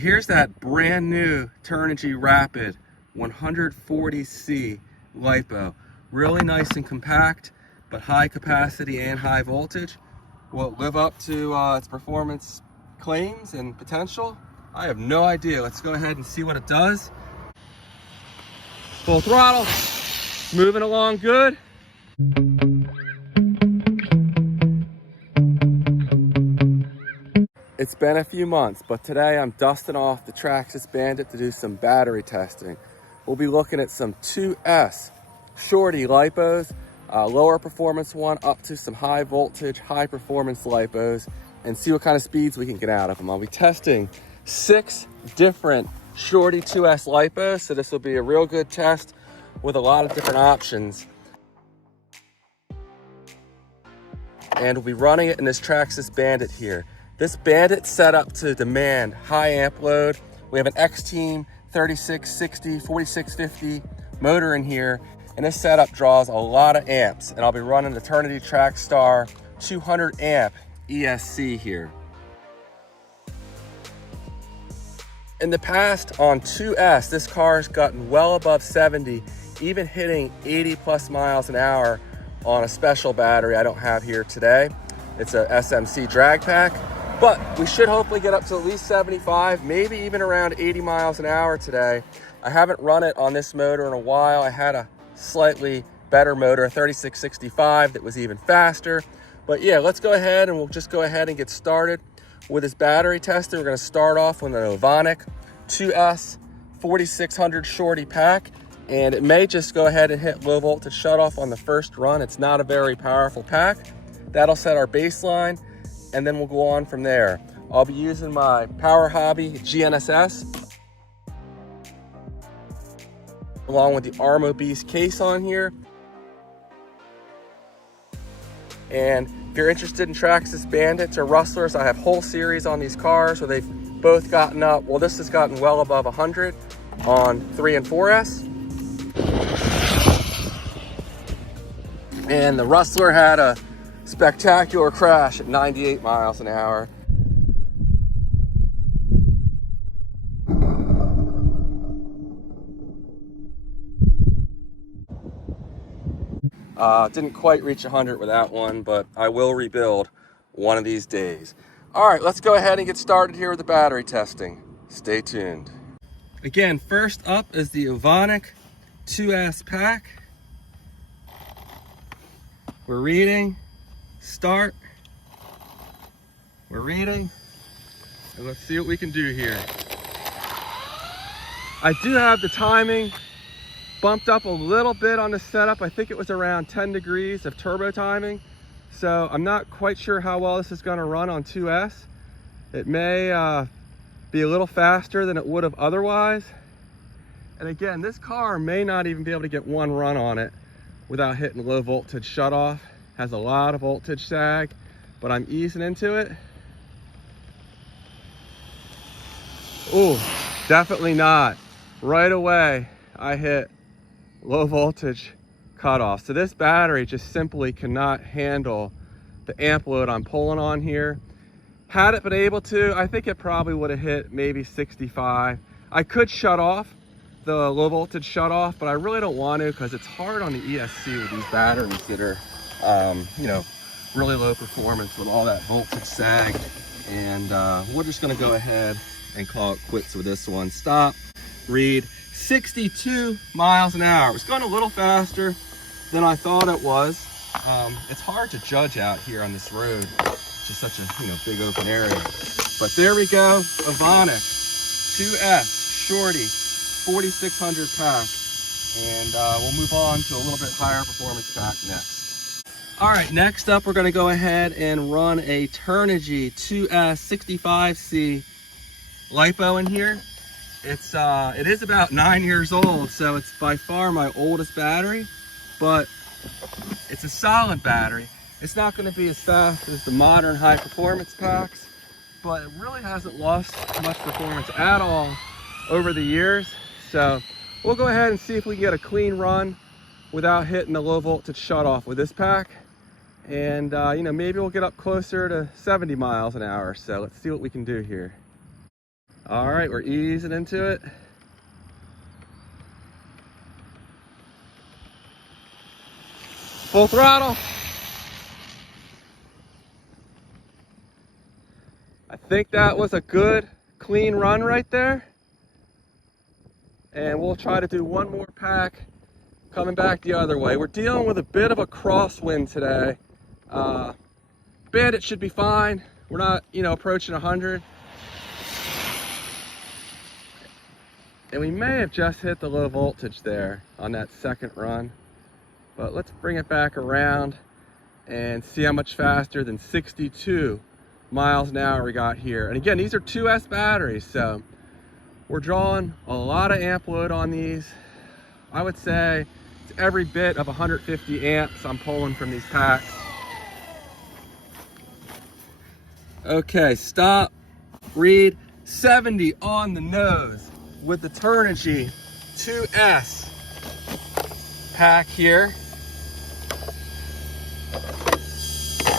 Here's that brand new Turnigy Rapid 140C LiPo. Really nice and compact, but high capacity and high voltage. Will it live up to its performance claims and potential? I have no idea. Let's go ahead and see what it does. Full throttle, moving along good. It's been a few months, but today I'm dusting off the Traxxas Bandit to do some battery testing. We'll be looking at some 2S Shorty LIPOs, lower performance one up to some high voltage, high performance LIPOs, and see what kind of speeds we can get out of them. I'll be testing 6 different Shorty 2S LIPOs, so this will be a real good test with a lot of different options. And we'll be running it in this Traxxas Bandit here. This Bandit's set up to demand high amp load. We have an Xteam 3660, 4650 motor in here, and this setup draws a lot of amps. And I'll be running the Turnigy Traxxas 200 amp ESC here. In the past on 2S, this car's gotten well above 70, even hitting 80 plus miles an hour on a special battery I don't have here today. It's a SMC drag pack. But we should hopefully get up to at least 75, maybe even around 80 miles an hour today. I haven't run it on this motor in a while. I had a slightly better motor, a 3665 that was even faster. But yeah, let's go ahead and we'll just go ahead and get started with this battery testing. We're gonna start off with an Ovonic 2S 4600 Shorty pack. And it may just go ahead and hit low voltage shut off on the first run. It's not a very powerful pack. That'll set our baseline, and then we'll go on from there. I'll be using my Power Hobby GNSS along with the Armo Beast case on here. And if you're interested in Traxxas Bandits or Rustlers, I have whole series on these cars where they've both gotten up. Well, this has gotten well above 100 on 3 and 4S. And the Rustler had a spectacular crash at 98 miles an hour. Didn't quite reach 100 with that one, but I will rebuild one of these days. All right, let's go ahead and get started here with the battery testing. Stay tuned. Again, first up is the Ovonic 2S pack. We're reading. Start. We're reading, and let's see what we can do here. I do have the timing bumped up a little bit on the setup. I think it was around 10 degrees of turbo timing, so I'm not quite sure how well this is going to run on 2S. It may be a little faster than it would have otherwise, and again, this car may not even be able to get one run on it without hitting low voltage shut off. Has a lot of voltage sag, but I'm easing into it. Oh, definitely not. Right away, I hit low voltage cutoff. So this battery just simply cannot handle the amp load I'm pulling on here. Had it been able to, I think it probably would have hit maybe 65. I could shut off the low voltage shut off, but I really don't want to because it's hard on the ESC with these batteries that are you know, really low performance with all that voltage sag. And we're just gonna go ahead and call it quits with this one. Stop, read, 62 miles an hour. It was going a little faster than I thought it was. It's hard to judge out here on this road. It's just such a big open area. But there we go, Ovonic 2S Shorty 4600 pack. And we'll move on to a little bit higher performance pack next. All right, next up, we're gonna go ahead and run a Turnigy 2S 65C LiPo in here. It is about 9 years old, so it's by far my oldest battery, but it's a solid battery. It's not gonna be as fast as the modern high performance packs, but it really hasn't lost much performance at all over the years. So we'll go ahead and see if we can get a clean run without hitting the low voltage shut off with this pack. And maybe we'll get up closer to 70 miles an hour. So let's see what we can do here. All right, we're easing into it. Full throttle. I think that was a good, clean run right there. And we'll try to do one more pack coming back the other way. We're dealing with a bit of a crosswind today. Bandit should be fine. We're not, approaching 100. And we may have just hit the low voltage there on that second run. But let's bring it back around and see how much faster than 62 miles an hour we got here. And again, these are 2S batteries, so we're drawing a lot of amp load on these. I would say it's every bit of 150 amps I'm pulling from these packs. Okay, stop, read, 70 on the nose with the Turnigy 2S pack here.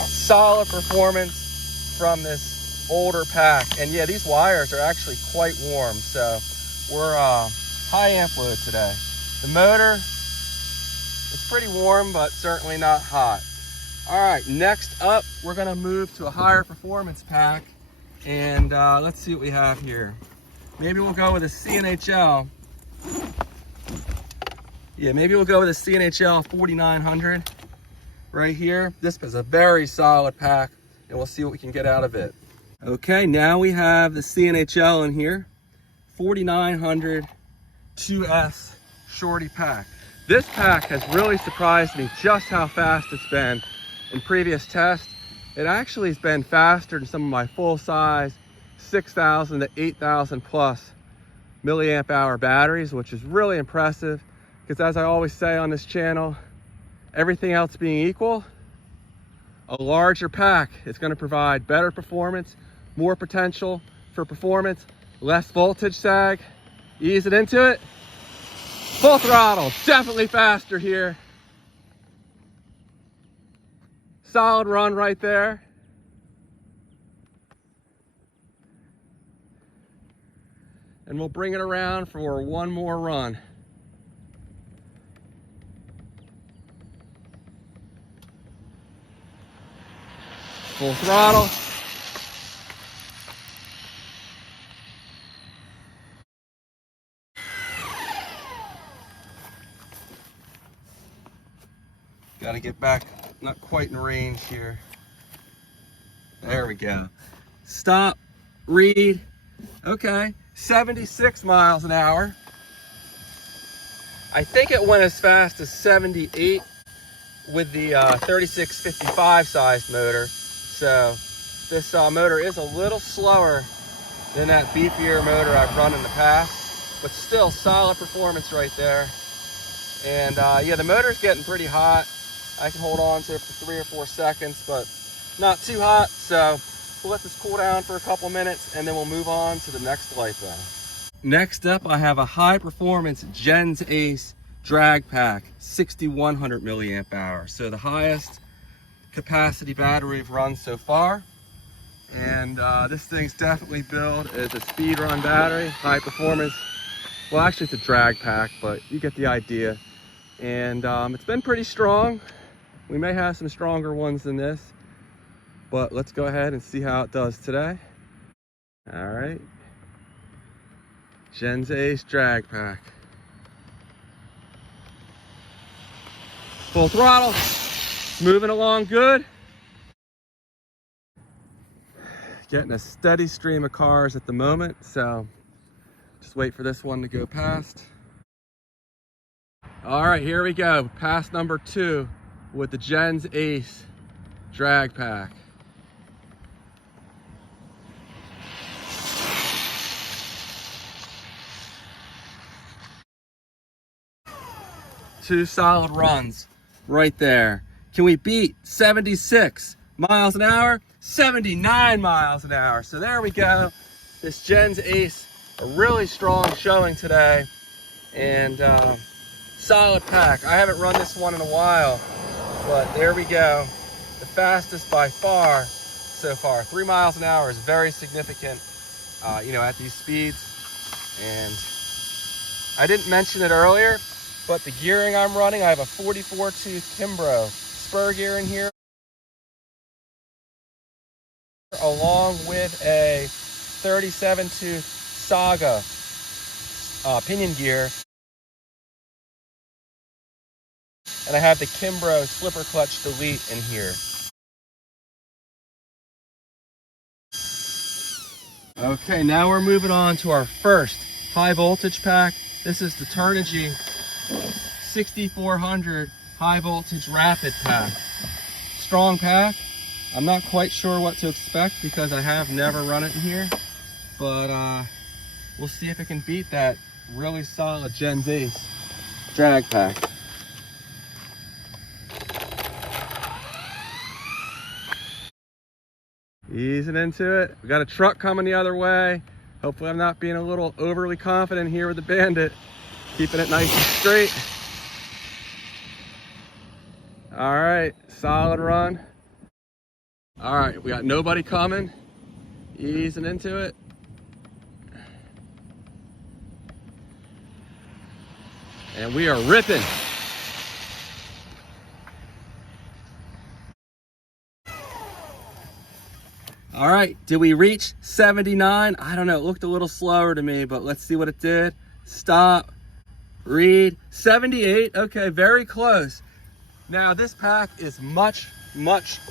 Solid performance from this older pack. And yeah, these wires are actually quite warm, so we're high amp load today. The motor is pretty warm, but certainly not hot. All right, next up, we're gonna move to a higher performance pack, and let's see what we have here. Maybe we'll go with a CNHL. Yeah, maybe we'll go with a CNHL 4900 right here. This is a very solid pack, and we'll see what we can get out of it. Okay, now we have the CNHL in here, 4900 2S Shorty pack. This pack has really surprised me just how fast it's been. In previous tests, it actually has been faster than some of my full size 6,000 to 8,000 plus milliamp hour batteries, which is really impressive because, as I always say on this channel, everything else being equal, a larger pack is going to provide better performance, more potential for performance, less voltage sag. Ease it into it. Full throttle, definitely faster here. Solid run right there. And we'll bring it around for one more run. Full throttle. Got to get back, not quite in range here. There we go. Stop, read. Okay, 76 miles an hour. I think it went as fast as 78 with the 3655 size motor. So this motor is a little slower than that beefier motor I've run in the past, but still solid performance right there. And yeah, the motor's getting pretty hot. I can hold on to it for 3 or 4 seconds, but not too hot. So we'll let this cool down for a couple minutes and then we'll move on to the next LIPO. Next up, I have a high performance Gens Ace drag pack, 6100 milliamp hour. So the highest capacity battery we've run so far. And this thing's definitely billed as a speed run battery, high performance. Well, actually it's a drag pack, but you get the idea. And it's been pretty strong. We may have some stronger ones than this, but let's go ahead and see how it does today. All right. Gens Ace drag pack. Full throttle, moving along good. Getting a steady stream of cars at the moment, so just wait for this one to go past. All right, here we go. Pass number 2 with the Gens Ace drag pack. Two solid runs right there. Can we beat 76 miles an hour? 79 miles an hour. So there we go. This Gens Ace, a really strong showing today. And solid pack. I haven't run this one in a while, but there we go. The fastest by far so far. 3 miles an hour is very significant you know, at these speeds. And I didn't mention it earlier, but the gearing I'm running, I have a 44 tooth Kimbrough spur gear in here, along with a 37 tooth Saga pinion gear. And I have the Kimbrough slipper clutch delete in here. Okay, now we're moving on to our first high voltage pack. This is the Turnigy 6400 high voltage rapid pack. Strong pack. I'm not quite sure what to expect because I have never run it in here, but we'll see if it can beat that really solid Gen Z drag pack. Easing into it. We got a truck coming the other way. Hopefully I'm not being a little overly confident here with the Bandit. Keeping it nice and straight. All right, solid run. All right, we got nobody coming. Easing into it. And we are ripping. All right, did we reach 79? I don't know, it looked a little slower to me, but let's see what it did. Stop, read, 78, okay, very close. Now this pack is much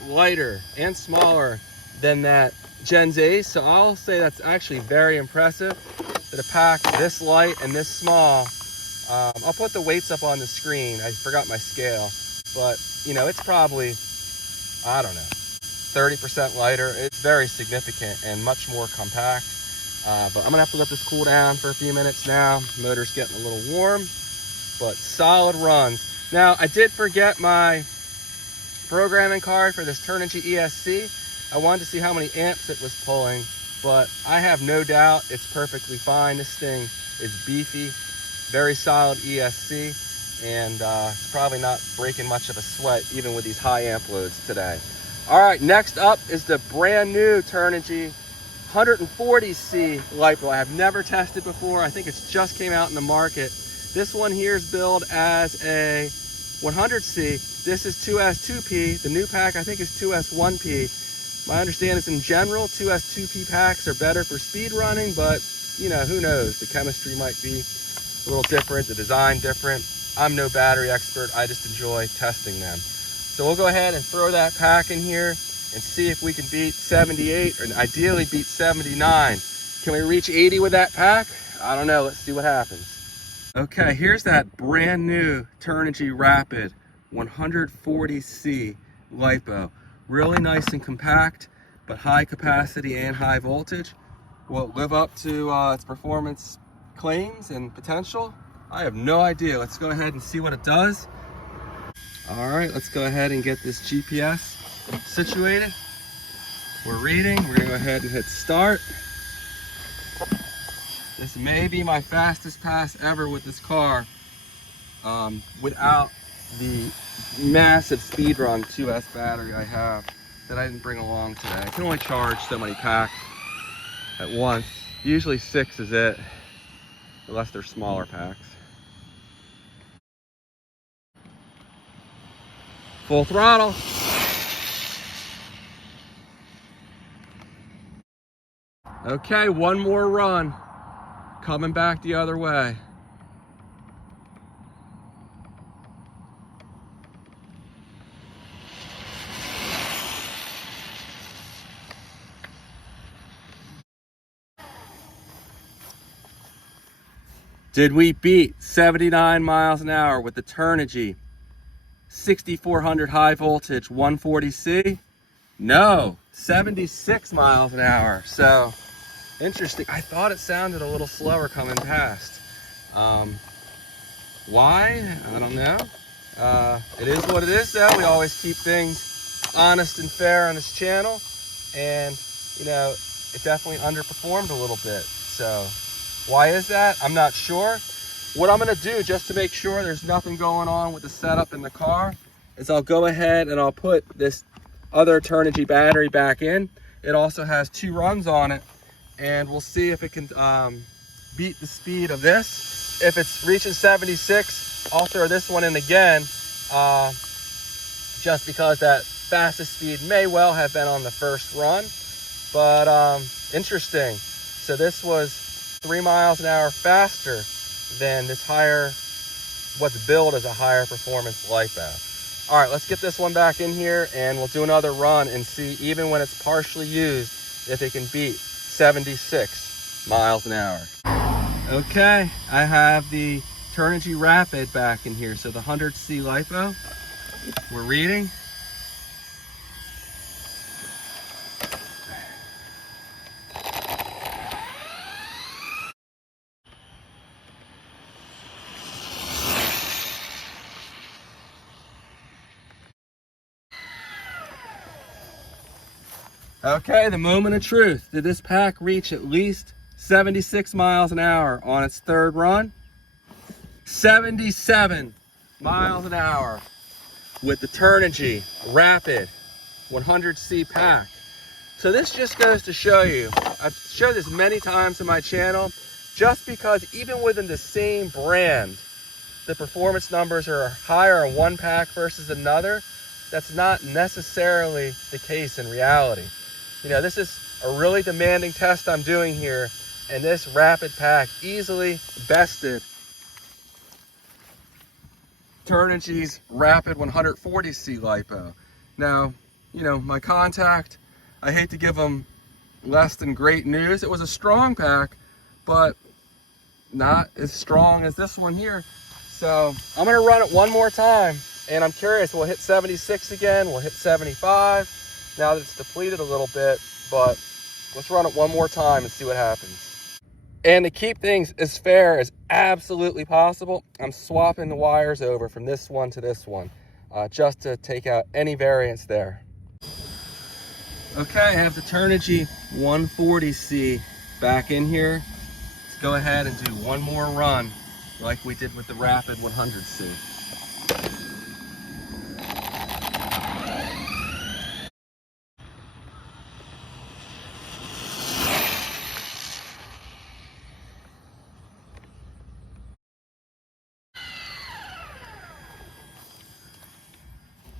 lighter and smaller than that Gen Z, so I'll say that's actually very impressive that a pack this light and this small. I'll put the weights up on the screen. I forgot my scale, but you know, it's probably, I don't know, 30% lighter. It's very significant and much more compact. But I'm gonna have to let this cool down for a few minutes now. Motor's getting a little warm, but solid runs. Now, I did forget my programming card for this Turnigy ESC. I wanted to see how many amps it was pulling, but I have no doubt it's perfectly fine. This thing is beefy, very solid ESC, and it's probably not breaking much of a sweat even with these high amp loads today. All right, next up is the brand new Turnigy 140C LiPo. I have never tested before. I think it's just came out in the market. This one here is billed as a 100C. This is 2S2P. The new pack I think is 2S1P. My understanding is in general 2S2P packs are better for speed running, but you know, who knows? The chemistry might be a little different, the design different. I'm no battery expert. I just enjoy testing them. So we'll go ahead and throw that pack in here and see if we can beat 78 and ideally beat 79. Can we reach 80 with that pack? I don't know. Let's see what happens. Okay, here's that brand new Turnigy Rapid 140C LiPo. Really nice and compact, but high capacity and high voltage. Will it live up to its performance claims and potential? I have no idea. Let's go ahead and see what it does. All right, let's go ahead and get this GPS situated. We're reading. We're gonna go ahead and hit start. This may be my fastest pass ever with this car without the massive speed run 2S battery I have that I didn't bring along today. I can only charge so many packs at once. Usually 6 is it, unless they're smaller packs. Full throttle. Okay, one more run. Coming back the other way. Did we beat 79 miles an hour with the Turnigy 6400 high voltage 140C? No, 76 miles an hour. So interesting. I thought it sounded a little slower coming past. Why? I don't know. It is what it is though. We always keep things honest and fair on this channel. And you know, it definitely underperformed a little bit. So why is that? I'm not sure. What I'm gonna do just to make sure there's nothing going on with the setup in the car is I'll go ahead and I'll put this other Turnigy battery back in. It also has 2 runs on it. and we'll see if it can beat the speed of this. If it's reaching 76, I'll throw this one in again, just because that fastest speed may well have been on the first run. But interesting. So this was 3 miles an hour faster than this higher, what's billed as a higher performance LIPO. All right, let's get this one back in here and we'll do another run and see, even when it's partially used, if it can beat 76 miles an hour. Okay, I have the Turnigy Rapid back in here. So the 100C LIPO, we're reading. Okay, the moment of truth. Did this pack reach at least 76 miles an hour on its third run? 77 miles an hour with the Turnigy Rapid 100C pack. So this just goes to show you, I've showed this many times on my channel, just because even within the same brand, the performance numbers are higher on one pack versus another, that's not necessarily the case in reality. You know, this is a really demanding test I'm doing here, and this Rapid pack easily bested Turnigy's Rapid 140C LIPO. Now, you know, my contact, I hate to give them less than great news. It was a strong pack, but not as strong as this one here. So I'm gonna run it one more time, and I'm curious, we'll hit 76 again, we'll hit 75. Now that it's depleted a little bit, but let's run it one more time and see what happens. And to keep things as fair as absolutely possible, I'm swapping the wires over from this one to this one, just to take out any variance there. Okay, I have the Turnigy 140C back in here. Let's go ahead and do one more run like we did with the Rapid 100C.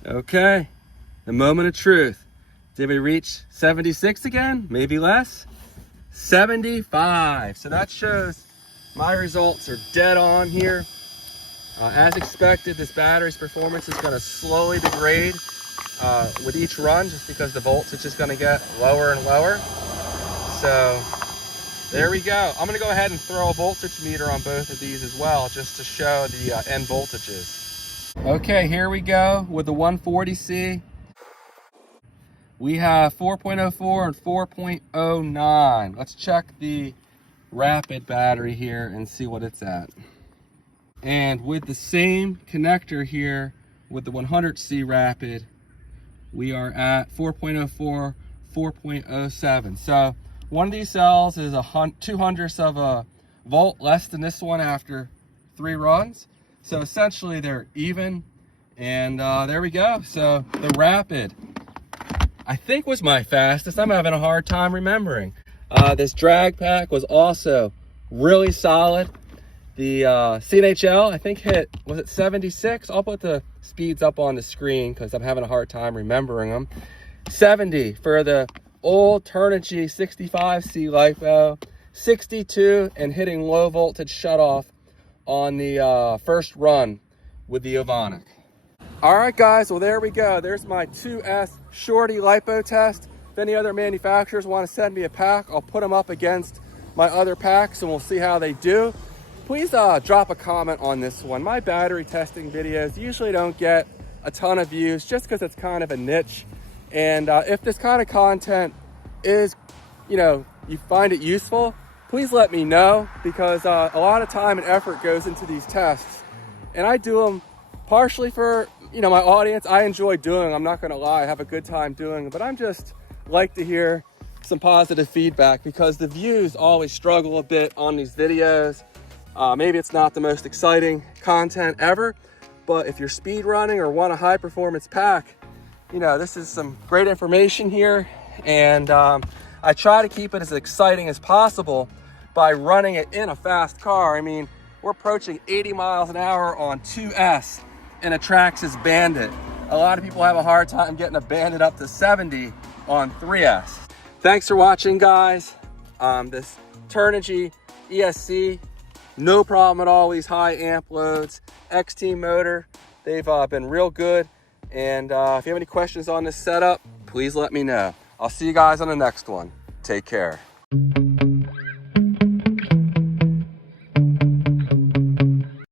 Okay, the moment of truth. Did we reach 76 again? Maybe less? 75. So that shows my results are dead on here. As expected, this battery's performance is going to slowly degrade with each run, just because the voltage is going to get lower and lower. So there we go. I'm going to go ahead and throw a voltage meter on both of these as well, just to show the end voltages. Okay, here we go with the 140C. We have 4.04 and 4.09. Let's check the Rapid battery here and see what it's at. And with the same connector here with the 100C Rapid, we are at 4.04, 4.07. So one of these cells is 0.02 of a volt less than this one after 3 runs. So essentially they're even, and there we go. So the Rapid, I think, was my fastest. I'm having a hard time remembering. This drag pack was also really solid. The CNHL, I think, hit, was it 76? I'll put the speeds up on the screen because I'm having a hard time remembering them. 70 for the old Turnigy 65C LIPO, 62 and hitting low voltage shutoff on the first run with the Ovonic. All right, guys, well, there we go. There's my 2S Shorty LIPO test. If any other manufacturers want to send me a pack, I'll put them up against my other packs and we'll see how they do. Please drop a comment on this one. My battery testing videos usually don't get a ton of views just because it's kind of a niche. And if this kind of content is, you know, you find it useful, please let me know, because a lot of time and effort goes into these tests. And I do them partially for, you know, my audience. I enjoy doing them, I'm not gonna lie, I have a good time doing them, but I'm just like to hear some positive feedback, because the views always struggle a bit on these videos. Maybe it's not the most exciting content ever, but if you're speed running or want a high performance pack, you know, this is some great information here. And I try to keep it as exciting as possible by running it in a fast car. I mean, we're approaching 80 miles an hour on 2S in a Traxxas Bandit. A lot of people have a hard time getting a Bandit up to 70 on 3S. Thanks for watching, guys. This Turnigy ESC, no problem at all, these high amp loads. Xteam motor, they've been real good. And if you have any questions on this setup, please let me know. I'll see you guys on the next one. Take care.